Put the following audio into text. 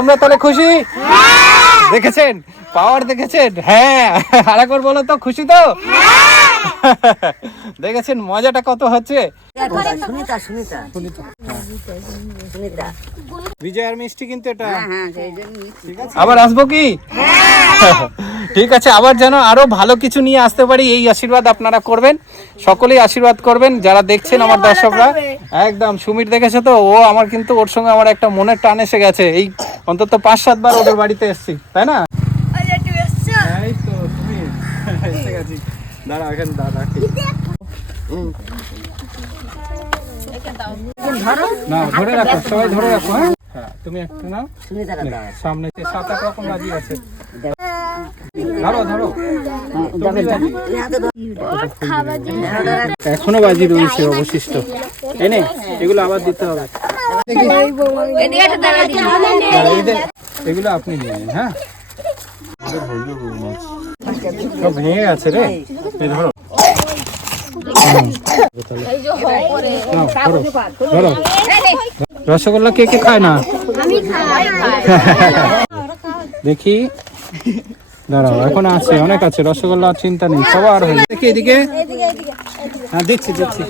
তোমরা তাহলে খুশি? দেখেছেন পাওয়ার, দেখেছেন? হ্যাঁ, আরেকবার বলো তো, খুশি তো? দেখেছেন মজাটা কত হচ্ছে? বিজয় আর মিষ্টি কিন্তু এটা। আবার আসবো কি? ঠিক আছে, আবার যেন আরো ভালো কিছু নিয়ে আসতে পারি এই আশীর্বাদ আপনারা করবেন, সকলেই আশীর্বাদ করবেন যারা দেখছেন আমার দর্শকরা। একদম সুমির দেখেছে তো, ও আমার কিন্তু ওর সঙ্গে আমার একটা মনের টান এসে গেছে। এই অন্তত 5-7 বার ওদের বাড়িতে এসেছি, তাই না? এই তো সুমির এসে গেছি। দাঁড়া এখানে দাঁড়া, না ধরে রাখো, সবাই ধরে রাখো। হ্যাঁ তুমি একটা নাও, সামনে 7-8 রকম বাজি আছে, ধরো ধরো। এখনো বাজি রয়েছে অবশিষ্ট, এনে এগুলো আবার দিতে হবে। এগুলো আপনি নিয়ে নিন। হ্যাঁ সব ভেঙে গেছে রে, এই ধরো। রসগোল্লা কে কে খায় না? দেখি, দাঁড়াও, এখন আছে, অনেক আছে রসগোল্লা, চিন্তা নেই, সবার হয়ে। দেখি এদিকে, হ্যাঁ দিচ্ছি দিচ্ছি।